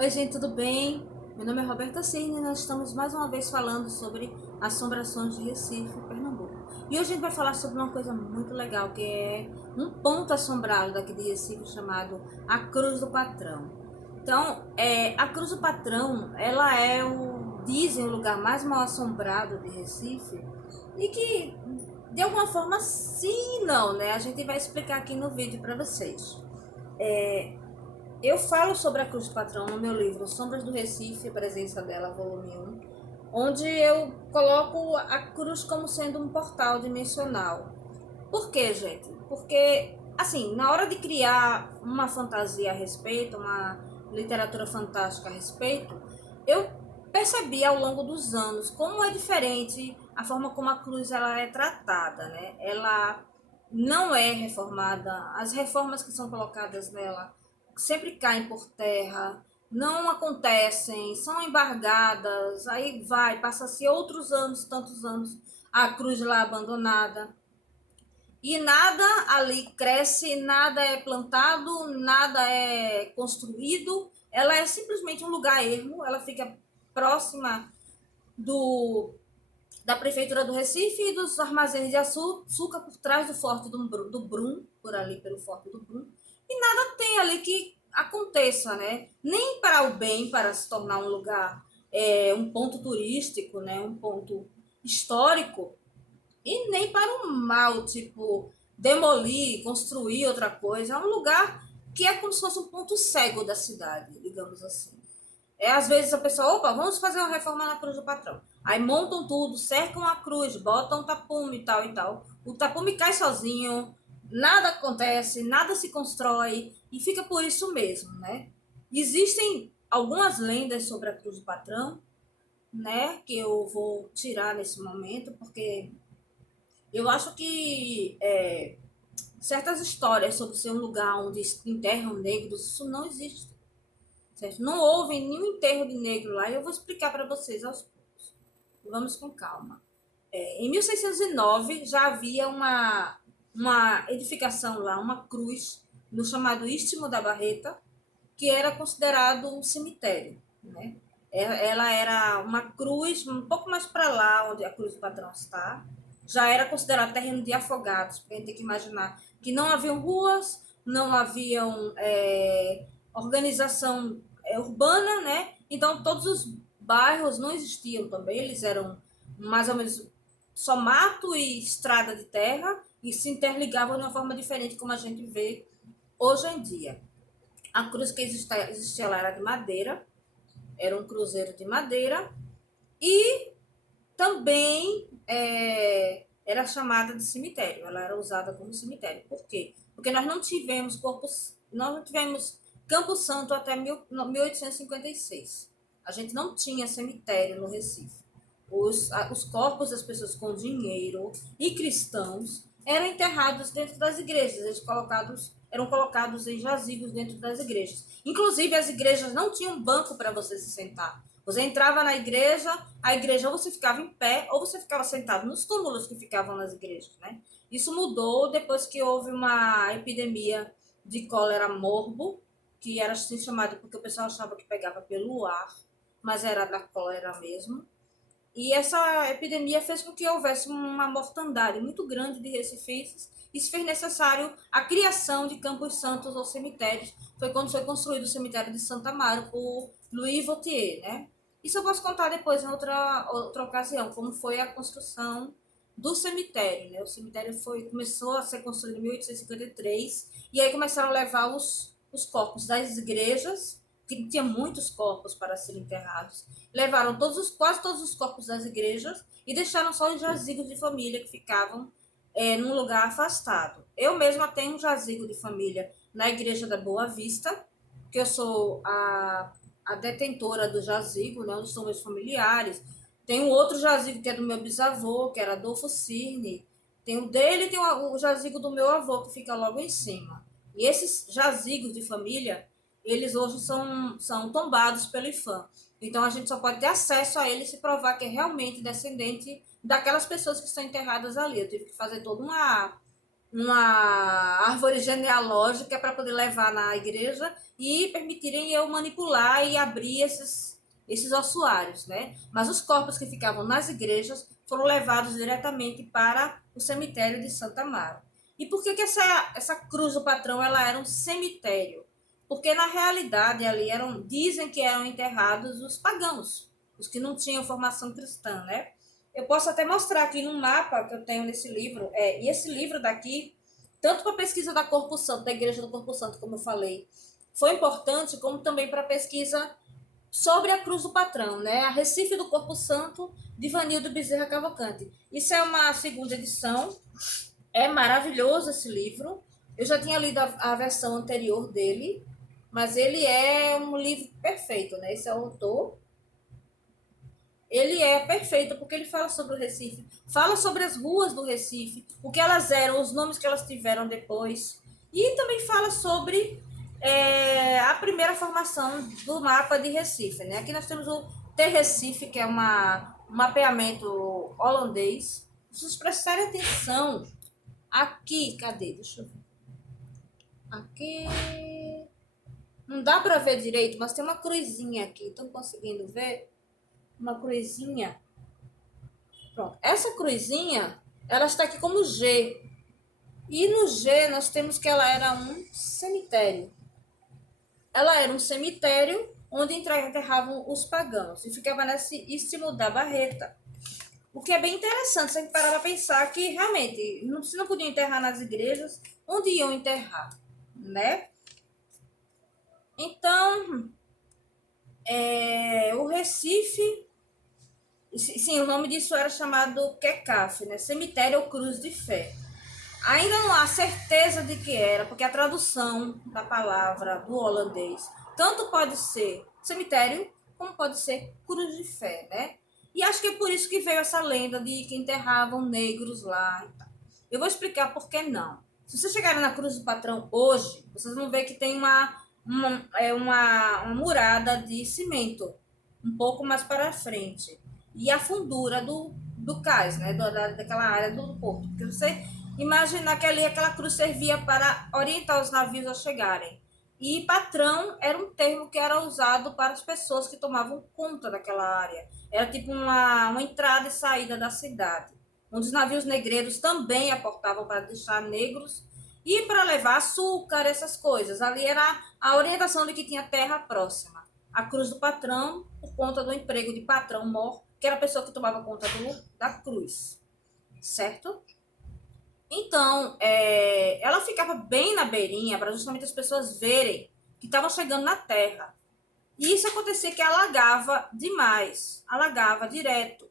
Oi, gente, tudo bem? Meu nome é Roberta Cirne e nós estamos mais uma vez falando sobre assombrações de Recife, Pernambuco. E hoje a gente vai falar sobre uma coisa muito legal, que é um ponto assombrado daqui de Recife chamado a Cruz do Patrão. Então, a Cruz do Patrão, ela é dizem, o lugar mais mal assombrado de Recife e que, de alguma forma, sim e não, né? A gente vai explicar aqui no vídeo para vocês. Eu falo sobre a Cruz do Patrão no meu livro Sombras do Recife, a presença dela, volume 1, onde eu coloco a cruz como sendo um portal dimensional. Por quê, gente? Porque, assim, na hora de criar uma fantasia a respeito, uma literatura fantástica a respeito, eu percebi ao longo dos anos como é diferente a forma como a cruz ela é tratada, né? Ela não é reformada, as reformas que são colocadas nela sempre caem por terra, não acontecem, são embargadas, aí passa-se outros anos, tantos anos, a cruz lá abandonada. E nada ali cresce, nada é plantado, nada é construído. Ela é simplesmente um lugar ermo, ela fica próxima do da prefeitura do Recife e dos armazéns de açúcar por trás do forte do Brum, por ali pelo forte do Brum. E nada tem ali que aconteça, né? Nem para o bem, para se tornar um lugar, um ponto turístico, né? Um ponto histórico, e nem para o mal, tipo, demolir, construir outra coisa. É um lugar que é como se fosse um ponto cego da cidade, digamos assim. Às vezes a pessoa, opa, vamos fazer uma reforma na Cruz do Patrão. Aí montam tudo, cercam a cruz, botam tapume e tal e tal. O tapume cai sozinho, nada acontece, nada se constrói e fica por isso mesmo, né? Existem algumas lendas sobre a Cruz do Patrão, né? Que eu vou tirar nesse momento, porque eu acho que certas histórias sobre ser um lugar onde enterram negros, isso não existe, certo? Não houve nenhum enterro de negro lá e eu vou explicar para vocês aos poucos. Vamos com calma. Em 1609 já havia uma edificação lá, uma cruz, no chamado Istmo da Barreta, que era considerado um cemitério, né? Ela era uma cruz um pouco mais para lá, onde a Cruz do Patrão está. Já era considerado terreno de afogados, porque a gente tem que imaginar que não haviam ruas, não haviam organização urbana, né? Então todos os bairros não existiam também, eles eram mais ou menos só mato e estrada de terra e se interligavam de uma forma diferente como a gente vê hoje em dia. A cruz que existia lá era de madeira, era um cruzeiro de madeira e também era chamada de cemitério, ela era usada como cemitério. Por quê? Porque nós não tivemos Campo Santo até 1856. A gente não tinha cemitério no Recife. Os corpos das pessoas com dinheiro e cristãos eram enterrados dentro das igrejas, eram colocados em jazigos dentro das igrejas. Inclusive, as igrejas não tinham banco para você se sentar. Você entrava na igreja, a igreja ou você ficava em pé ou você ficava sentado nos túmulos que ficavam nas igrejas, né? Isso mudou depois que houve uma epidemia de cólera morbo, que era assim chamado porque o pessoal achava que pegava pelo ar, mas era da cólera mesmo. E essa epidemia fez com que houvesse uma mortandade muito grande de recifenses. Isso fez necessário a criação de campos santos ou cemitérios. Foi quando foi construído o cemitério de Santa Amaro por Louis Vautier, né? Isso eu posso contar depois em outra ocasião, como foi a construção do cemitério, né? O cemitério começou a ser construído em 1853 e aí começaram a levar os corpos das igrejas, que tinha muitos corpos para serem enterrados. Levaram quase todos os corpos das igrejas e deixaram só os jazigos de família que ficavam num lugar afastado. Eu mesma tenho um jazigo de família na igreja da Boa Vista, que eu sou a detentora do jazigo, né, onde são meus familiares. Tem um outro jazigo que é do meu bisavô, que era Adolfo Cirne. Tem o dele e tem o jazigo do meu avô, que fica logo em cima. E esses jazigos de família, eles hoje são tombados pelo IFAM. Então a gente só pode ter acesso a ele se provar que é realmente descendente daquelas pessoas que estão enterradas ali. Eu tive que fazer toda uma árvore genealógica para poder levar na igreja e permitirem eu manipular e abrir esses ossuários, né? Mas os corpos que ficavam nas igrejas foram levados diretamente para o cemitério de Santa Mara. E por que essa cruz do patrão ela era um cemitério? Porque na realidade ali dizem que eram enterrados os pagãos, os que não tinham formação cristã, né? Eu posso até mostrar aqui no mapa que eu tenho nesse livro, e esse livro daqui, tanto para a pesquisa da Corpo Santo, da Igreja do Corpo Santo, como eu falei, foi importante, como também para a pesquisa sobre a Cruz do Patrão, né? A Recife do Corpo Santo, de Vanildo Bezerra Cavalcante. Isso é uma segunda edição, é maravilhoso esse livro. Eu já tinha lido a versão anterior dele, mas ele é um livro perfeito, né? Esse é o autor. Ele é perfeito porque ele fala sobre o Recife, fala sobre as ruas do Recife, o que elas eram, os nomes que elas tiveram depois, e também fala sobre a primeira formação do mapa de Recife, né? Aqui nós temos o T-Recife, que é um mapeamento holandês. Se vocês prestarem atenção, aqui, cadê? Deixa eu ver. Aqui. Não dá para ver direito, mas tem uma cruzinha aqui. Estão conseguindo ver? Uma cruzinha. Pronto. Essa cruzinha, ela está aqui como G. E no G nós temos que ela era um cemitério. Ela era um cemitério onde enterravam os pagãos. E ficava nesse istmo da Barreta. O que é bem interessante, se a gente parar para pensar que realmente, se não podiam enterrar nas igrejas, onde iam enterrar, né? Então, o Recife, sim, o nome disso era chamado QECAF, né? Cemitério ou Cruz de Fé. Ainda não há certeza de que era, porque a tradução da palavra do holandês tanto pode ser cemitério, como pode ser cruz de fé, né? E acho que é por isso que veio essa lenda de que enterravam negros lá. Eu vou explicar por que não. Se vocês chegarem na Cruz do Patrão hoje, vocês vão ver que tem uma murada de cimento, um pouco mais para frente. E a fundura do cais, né? Daquela área do porto. Porque você imagina que ali aquela cruz servia para orientar os navios a chegarem. E patrão era um termo que era usado para as pessoas que tomavam conta daquela área. Era tipo uma entrada e saída da cidade, onde os navios negreiros também aportavam para deixar negros e para levar açúcar, essas coisas. Ali era a orientação de que tinha terra próxima. A cruz do patrão, por conta do emprego de patrão-mor, que era a pessoa que tomava conta da cruz, certo? Então, ela ficava bem na beirinha para justamente as pessoas verem que estavam chegando na terra. E isso acontecia que alagava demais, alagava direto.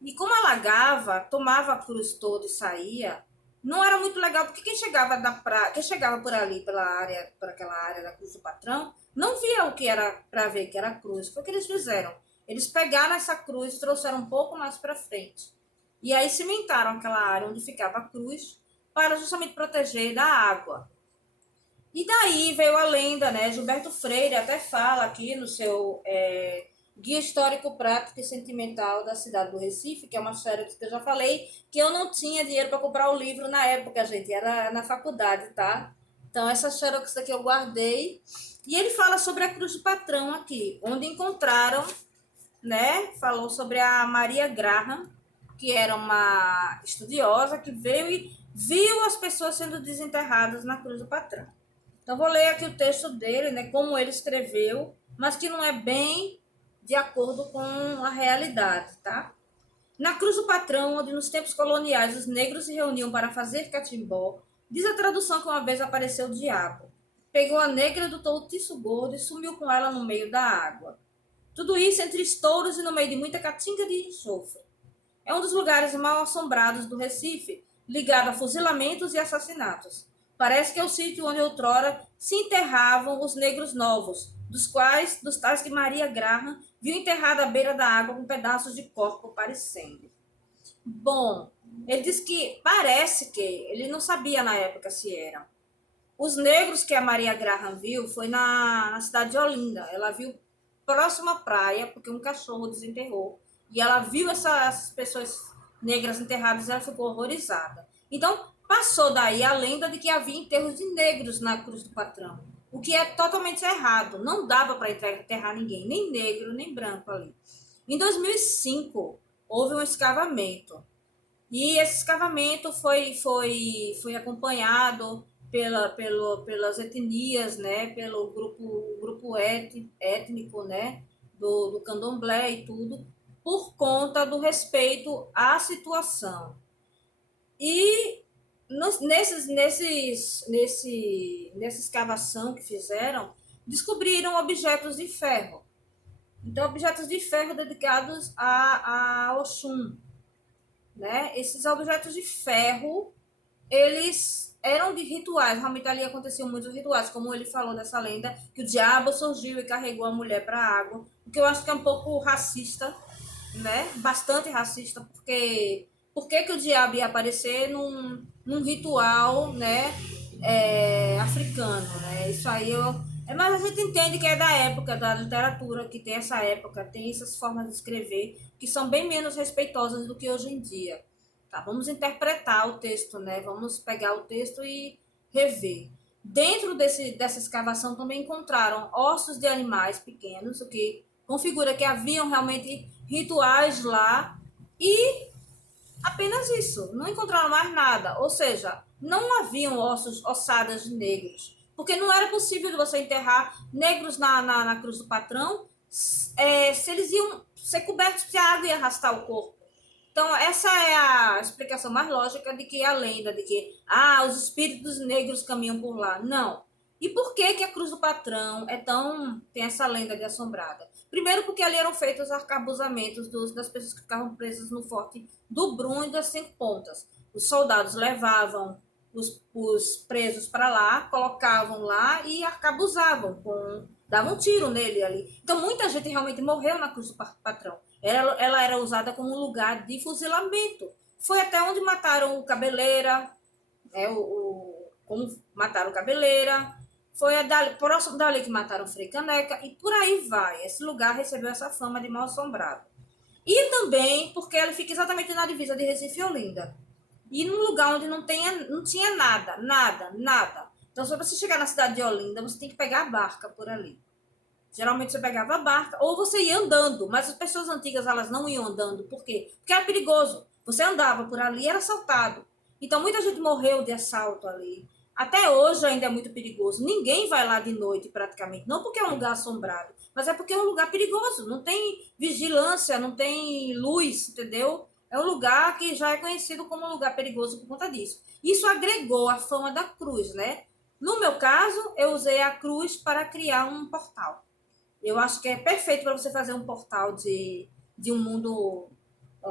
E como alagava, tomava a cruz toda e saía, não era muito legal, porque quem chegava quem chegava por ali, por aquela área da Cruz do Patrão, não via o que era para ver que era a cruz. Foi o que eles fizeram. Eles pegaram essa cruz e trouxeram um pouco mais para frente. E aí cimentaram aquela área onde ficava a cruz para justamente proteger da água. E daí veio a lenda, né? Gilberto Freire até fala aqui no seu Guia Histórico Prático e Sentimental da Cidade do Recife, que é uma xerox que eu já falei, que eu não tinha dinheiro para comprar o livro na época, gente, era na faculdade, tá? Então essa xerox daqui eu guardei. E ele fala sobre a Cruz do Patrão aqui, onde encontraram, né? Falou sobre a Maria Graham, que era uma estudiosa que veio e viu as pessoas sendo desenterradas na Cruz do Patrão. Então, vou ler aqui o texto dele, né, como ele escreveu, mas que não é bem de acordo com a realidade, tá? Na Cruz do Patrão, onde nos tempos coloniais os negros se reuniam para fazer catimbó, diz a tradução que uma vez apareceu o diabo. Pegou a negra do toutiço gordo e sumiu com ela no meio da água. Tudo isso entre estouros e no meio de muita caatinga de enxofre. É um dos lugares mal assombrados do Recife, ligado a fuzilamentos e assassinatos. Parece que é o sítio onde outrora se enterravam os negros novos, dos tais que Maria Graham viu enterrada à beira da água com pedaços de corpo parecendo. Bom, ele diz que parece que ele não sabia na época se eram. Os negros que a Maria Graham viu foi na cidade de Olinda. Ela viu próximo à praia, porque um cachorro desenterrou. E ela viu essas pessoas negras enterradas e ela ficou horrorizada. Então, Passou daí a lenda de que havia enterros de negros na Cruz do Patrão, o que é totalmente errado. Não dava para enterrar ninguém, nem negro, nem branco ali. Em 2005, houve um escavamento. E esse escavamento foi acompanhado pelas etnias, né, pelo grupo étnico, né, do candomblé e tudo, por conta do respeito à situação. E nessa escavação que fizeram, descobriram objetos de ferro. Então, objetos de ferro dedicados a Oxum, né? Esses objetos de ferro, eles eram de rituais. Realmente ali aconteciam muitos rituais, como ele falou nessa lenda, que o diabo surgiu e carregou a mulher para a água, o que eu acho que é um pouco racista, né? Bastante racista, porque por que o diabo ia aparecer num ritual, né? Africano, né? Isso aí mas a gente entende que é da época da literatura, que tem essa época, tem essas formas de escrever que são bem menos respeitosas do que hoje em dia. Tá? Vamos interpretar o texto, né? Vamos pegar o texto e rever. Dentro dessa escavação também encontraram ossos de animais pequenos, o que configura que haviam realmente rituais lá e apenas isso. Não encontraram mais nada. Ou seja, não haviam ossadas de negros. Porque não era possível de você enterrar negros na Cruz do Patrão se eles iam ser cobertos de água e arrastar o corpo. Então, essa é a explicação mais lógica de que a lenda de que os espíritos negros caminham por lá. Não. E por que a Cruz do Patrão tem essa lenda de assombrada? Primeiro porque ali eram feitos arcabuzamentos das pessoas que ficavam presas no forte do Brum e das Cinco Pontas. Os soldados levavam os presos para lá, colocavam lá e arcabuzavam, davam um tiro nele ali. Então muita gente realmente morreu na Cruz do Patrão. Ela era usada como um lugar de fuzilamento. Foi até onde mataram o Cabeleira, como mataram o Cabeleira, foi próximo dali que mataram o Frei Caneca, e por aí vai. Esse lugar recebeu essa fama de mal assombrado. E também porque ele fica exatamente na divisa de Recife e Olinda. E num lugar onde não tinha nada, nada, nada. Então, se você chegar na cidade de Olinda, você tem que pegar a barca por ali. Geralmente você pegava a barca ou você ia andando, mas as pessoas antigas elas não iam andando. Por quê? Porque era perigoso. Você andava por ali e era assaltado. Então muita gente morreu de assalto ali. Até hoje ainda é muito perigoso. Ninguém vai lá de noite praticamente. Não porque é um lugar assombrado, mas é porque é um lugar perigoso. Não tem vigilância, não tem luz, entendeu? É um lugar que já é conhecido como um lugar perigoso por conta disso. Isso agregou a fama da cruz, né? No meu caso, eu usei a cruz para criar um portal. Eu acho que é perfeito para você fazer um portal de um mundo,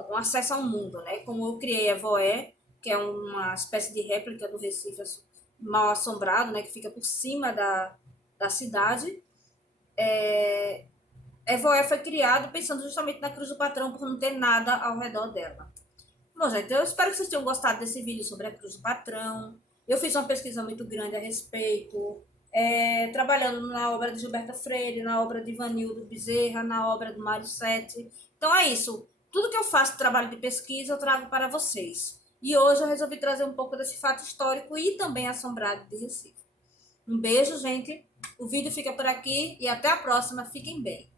um acesso ao mundo, né? Como eu criei a Voé, que é uma espécie de réplica do Recife mal assombrado, né? Que fica por cima da cidade. A Voé foi criado pensando justamente na Cruz do Patrão, por não ter nada ao redor dela. Bom, gente, eu espero que vocês tenham gostado desse vídeo sobre a Cruz do Patrão. Eu fiz uma pesquisa muito grande a respeito, trabalhando na obra de Gilberta Freire, na obra de Ivanildo Bezerra, na obra do Mário Sete. Então é isso. Tudo que eu faço de trabalho de pesquisa, eu trago para vocês. E hoje eu resolvi trazer um pouco desse fato histórico e também assombrado de Recife. Um beijo, gente. O vídeo fica por aqui e até a próxima. Fiquem bem.